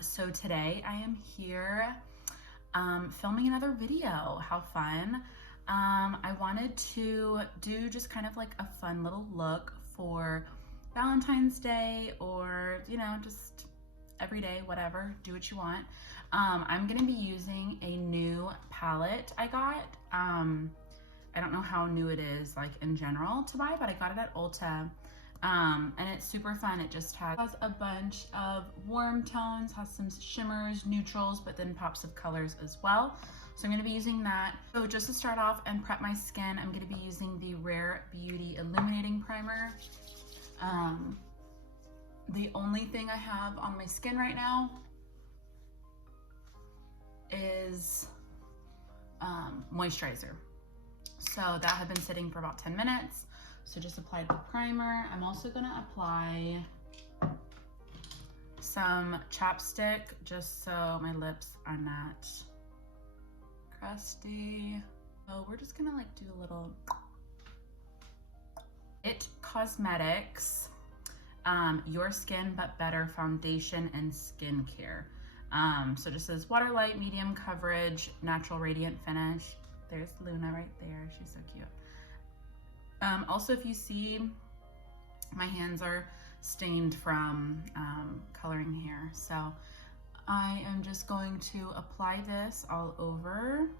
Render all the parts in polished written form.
So today I am here filming another video. How fun. I wanted to do just kind of like a fun little look for Valentine's Day, or just every day, whatever, do what you want. I'm gonna be using a new palette I got. I don't know how new it is like in general to buy, but I got it at Ulta. And it's super fun. It just has a bunch of warm tones, has some shimmers, neutrals, but then pops of colors as well. So I'm gonna be using that. So just to start off and prep my skin, I'm gonna be using the Rare Beauty Illuminating Primer. The only thing I have on my skin right now is moisturizer. So that had been sitting for about 10 minutes. So just applied the primer. I'm also gonna apply some chapstick just so my lips are not crusty. So we're just gonna like do a little It Cosmetics Your Skin But Better Foundation and Skincare. So just says water light, medium coverage, natural radiant finish. There's Luna right there, she's so cute. Also, if you see, my hands are stained from coloring hair. So I am just going to apply this all over.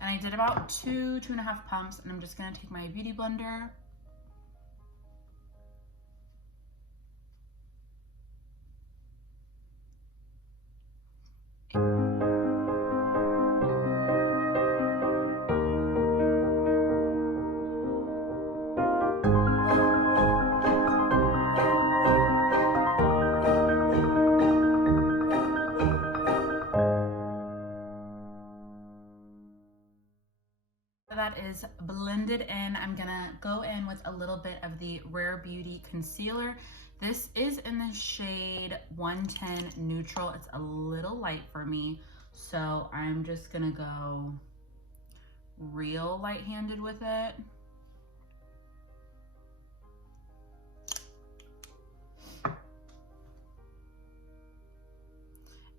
And I did about 2.5 pumps, and I'm just gonna take my beauty blender. That is blended in. I'm gonna go in with a little bit of the Rare Beauty Concealer. This is in the shade 110 Neutral. It's a little light for me, so I'm just gonna go real light-handed with it.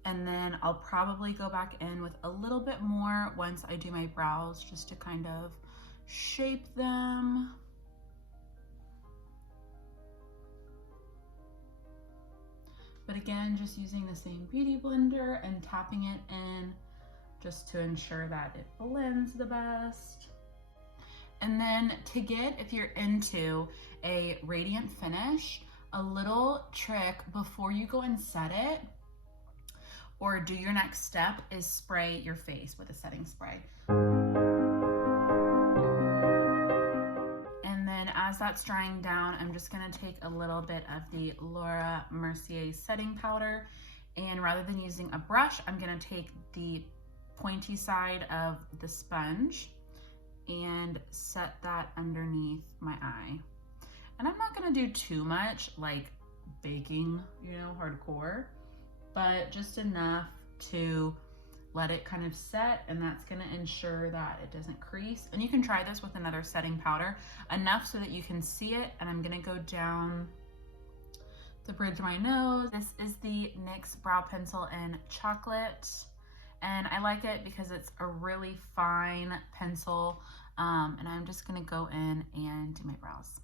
And then I'll probably go back in with a little bit more once I do my brows, just to kind of shape them. But again, just using the same beauty blender and tapping it in just to ensure that it blends the best. And then to get, if you're into a radiant finish, a little trick before you go and set it, or do your next step, is spray your face with a setting spray. And then as that's drying down, I'm just gonna take a little bit of the Laura Mercier setting powder, and rather than using a brush, I'm gonna take the pointy side of the sponge and set that underneath my eye. And I'm not gonna do too much, like baking, hardcore, but just enough to let it kind of set, and that's gonna ensure that it doesn't crease. And you can try this with another setting powder, enough so that you can see it. And I'm gonna go down the bridge of my nose. This is the NYX Brow Pencil in Chocolate, and I like it because it's a really fine pencil. And I'm just gonna go in and do my brows.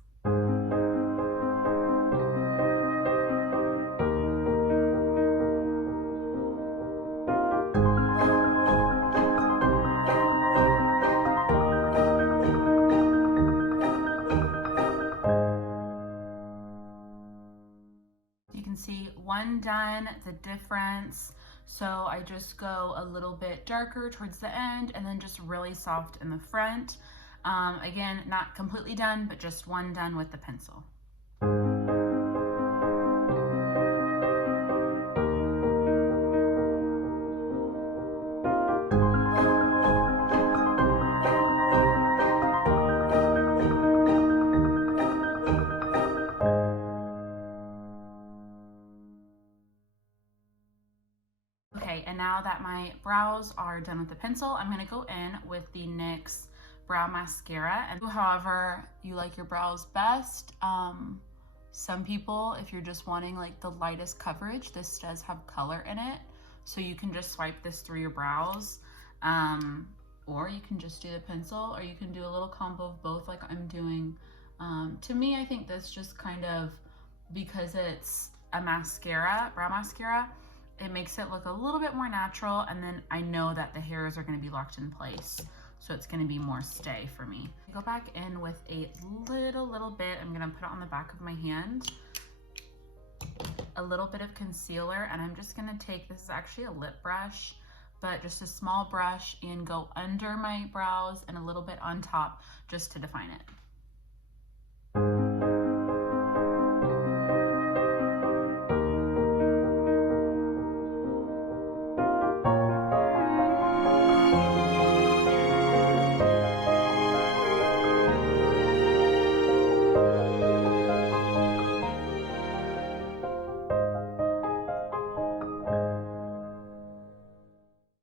You can see one done, the difference. So I just go a little bit darker towards the end and then just really soft in the front. Again, not completely done, but just one done with the pencil. Okay, and now that my brows are done with the pencil, I'm gonna go in with the NYX brow mascara, and however you like your brows best. Some people, if you're just wanting like the lightest coverage, this does have color in it, so you can just swipe this through your brows, or you can just do the pencil, or you can do a little combo of both like I'm doing. To me, I think this just kind of, because it's a mascara, brow mascara, it makes it look a little bit more natural, and then I know that the hairs are going to be locked in place, so it's going to be more stay for me. Go back in with a little bit. I'm going to put it on the back of my hand, a little bit of concealer, and I'm just going to take, this is actually a lip brush, but just a small brush, and go under my brows and a little bit on top just to define it.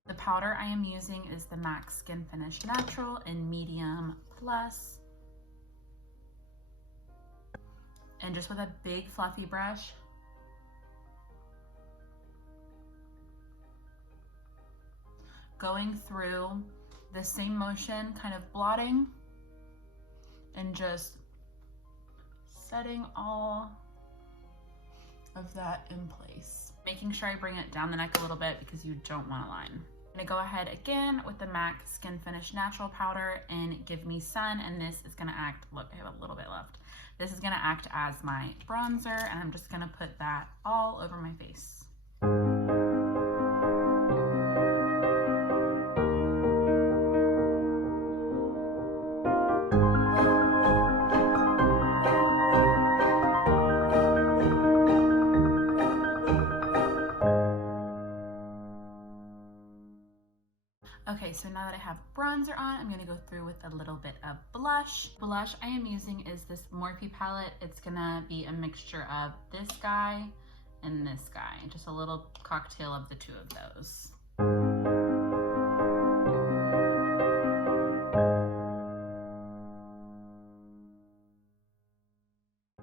The powder I am using is the MAC Skin Finish Natural in Medium Plus. And just with a big fluffy brush, going through the same motion, kind of blotting and just setting all of that in place. Making sure I bring it down the neck a little bit because you don't want a line. I'm gonna go ahead again with the MAC Skin Finish Natural Powder and Give Me Sun, and this is gonna act, look, I have a little bit left. This is gonna act as my bronzer, and I'm just gonna put that all over my face. Okay, so now that I have bronzer on, I'm gonna go through with a little bit of blush. Blush I am using is this Morphe palette. It's gonna be a mixture of this guy and this guy, just a little cocktail of the two of those.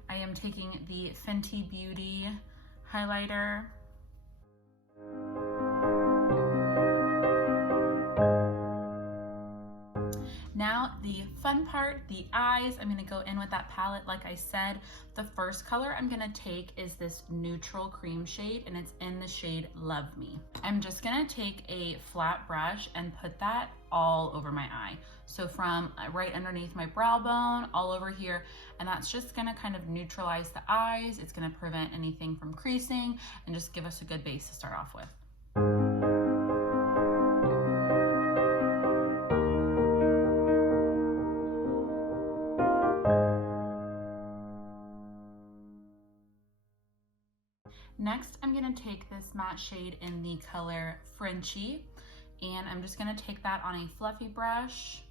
I am taking the Fenty Beauty highlighter. Now the fun part, the eyes. I'm gonna go in with that palette. Like I said, the first color I'm gonna take is this neutral cream shade, and it's in the shade Love Me. I'm just gonna take a flat brush and put that all over my eye. So from right underneath my brow bone, all over here, and that's just gonna kind of neutralize the eyes. It's gonna prevent anything from creasing and just give us a good base to start off with. Next, I'm gonna take this matte shade in the color Frenchie, and I'm just gonna take that on a fluffy brush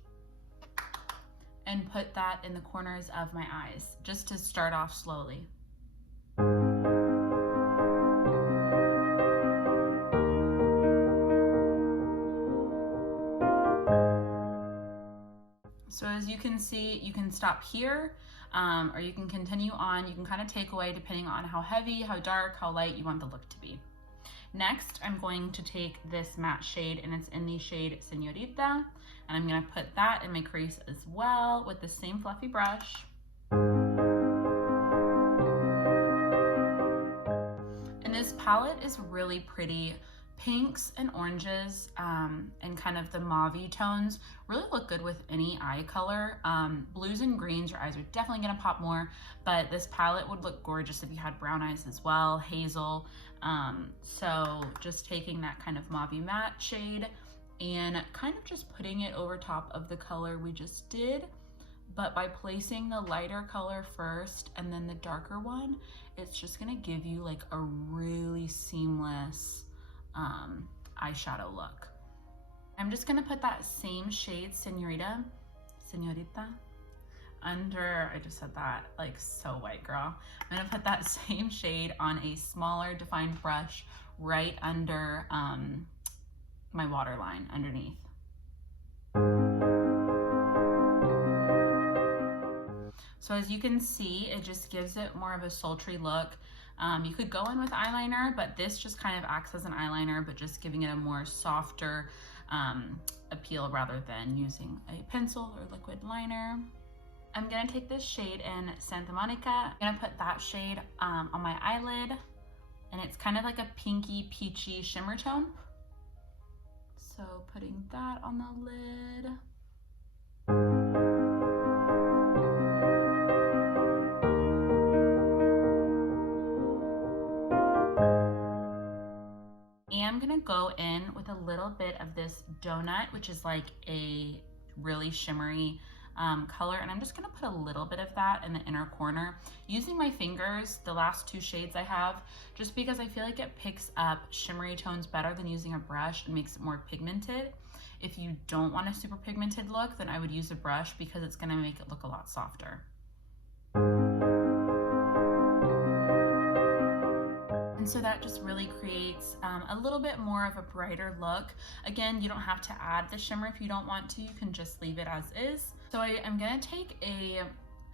and put that in the corners of my eyes, just to start off slowly. So as you can see, you can stop here, or you can continue on. You can kind of take away depending on how heavy, how dark, how light you want the look to be. Next, I'm going to take this matte shade, and it's in the shade Señorita, and I'm gonna put that in my crease as well with the same fluffy brush. And this palette is really pretty. Pinks and oranges and kind of the mauve tones really look good with any eye color. Blues and greens, your eyes are definitely gonna pop more, but this palette would look gorgeous if you had brown eyes as well, hazel. So just taking that kind of mauve matte shade and kind of just putting it over top of the color we just did, but by placing the lighter color first and then the darker one, it's just gonna give you like a really seamless eyeshadow look. I'm just gonna put that same shade Señorita, under, I just said that like so white girl. I'm gonna put that same shade on a smaller defined brush right under my waterline underneath. So as you can see, it just gives it more of a sultry look. You could go in with eyeliner, but this just kind of acts as an eyeliner, but just giving it a more softer appeal rather than using a pencil or liquid liner. I'm gonna take this shade in Santa Monica. I'm gonna put that shade on my eyelid, and it's kind of like a pinky peachy shimmer tone. So putting that on the lid. I'm gonna go in with a little bit of this donut, which is like a really shimmery color, and I'm just gonna put a little bit of that in the inner corner using my fingers, the last two shades I have, just because I feel like it picks up shimmery tones better than using a brush and makes it more pigmented. If you don't want a super pigmented look, then I would use a brush because it's gonna make it look a lot softer. And so that just really creates a little bit more of a brighter look. Again, you don't have to add the shimmer if you don't want to, you can just leave it as is. So I am gonna take a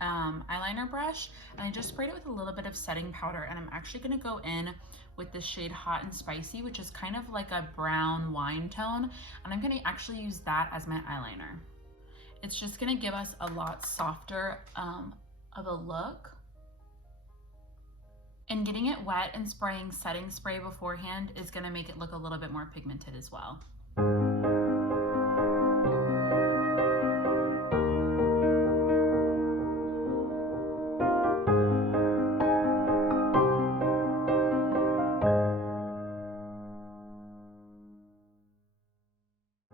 eyeliner brush, and I just sprayed it with a little bit of setting powder, and I'm actually gonna go in with the shade Hot and Spicy, which is kind of like a brown wine tone, and I'm gonna actually use that as my eyeliner. It's just gonna give us a lot softer of a look. And getting it wet and spraying setting spray beforehand is gonna make it look a little bit more pigmented as well.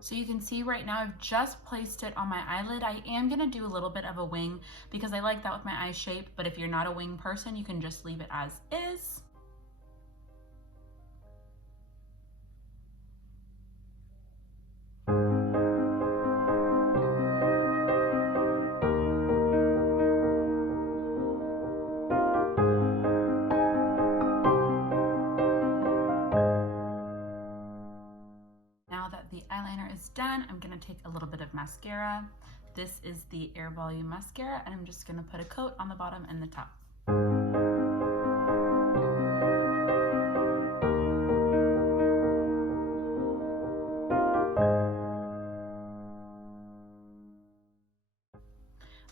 So you can see right now I've just placed it on my eyelid. I am gonna do a little bit of a wing because I like that with my eye shape, but if you're not a wing person, you can just leave it as is. The eyeliner is done. I'm gonna take a little bit of mascara. This is the Air Volume mascara, and I'm just gonna put a coat on the bottom and the top.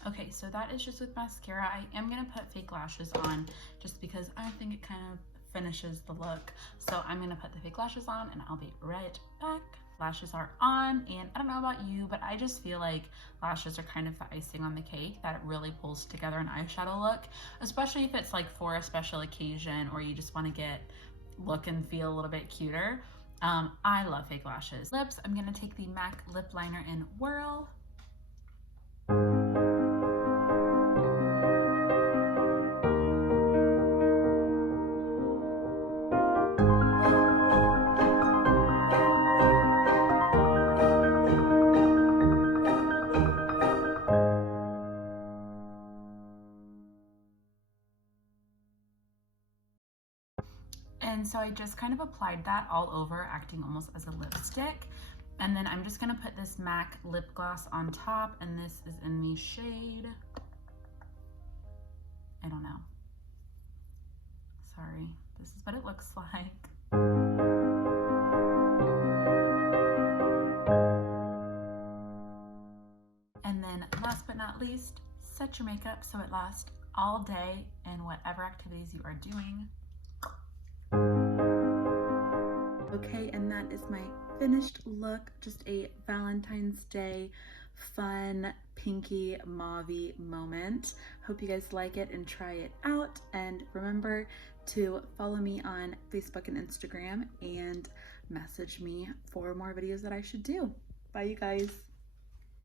Okay, so that is just with mascara. I am gonna put fake lashes on just because I think it kind of finishes the look. So I'm gonna put the fake lashes on and I'll be right back. Lashes are on, and I don't know about you, but I just feel like lashes are kind of the icing on the cake, that it really pulls together an eyeshadow look, especially if it's like for a special occasion or you just want to look and feel a little bit cuter. I love fake lashes. Lips, I'm gonna take the MAC lip liner in Whirl. And so I just kind of applied that all over, acting almost as a lipstick. And then I'm just gonna put this MAC lip gloss on top, and this is in the shade, I don't know. Sorry, this is what it looks like. And then last but not least, set your makeup so it lasts all day in whatever activities you are doing. Okay, and that is my finished look. Just a Valentine's Day fun pinky mauve moment. Hope you guys like it and try it out. And remember to follow me on Facebook and Instagram and message me for more videos that I should do. Bye, you guys.